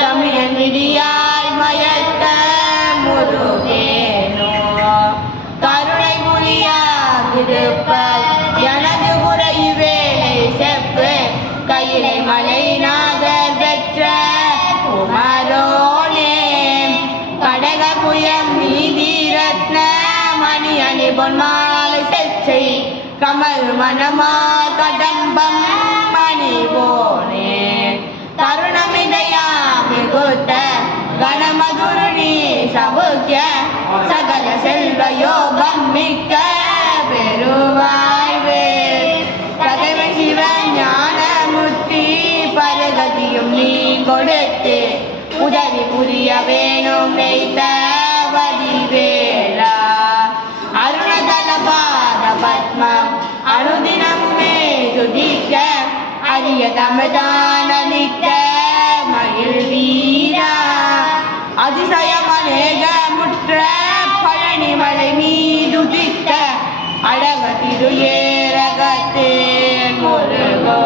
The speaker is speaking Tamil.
தமிழன் விடியாய் மயக்க முருகேனோ கருணை புரியாதிருப்ப எனது குறை வேலை செப்பு கையிலை மலை நாதர் பெற்ற குமரோனே கடக புயம் நீதி ரத்ன மணி அணி பொன்மாலை செச்சை கமல் மனமா கடம்பம் மணிவோனே தருணமிதயா மிகுத்த கணமதுருணி சவுக்கிய சகல செல்வ யோகம் மிக்க பெருவாழ்வே பகைவன் சிவ ஞான முத்தி பரகதியும் நீ கொடுத்து உதவி புரிய வேணும் வைத்த வதிவேலா அருணதல பாத பத்மம் அனுதினமுமே துதிக்க அரிய தமிழ்தான் அளிக்க மயில் வீரா அதிசயம் அநேக முற்ற பழனி மலை மீதுதிக்க அழக திரு ஏரகத்தே முருகோ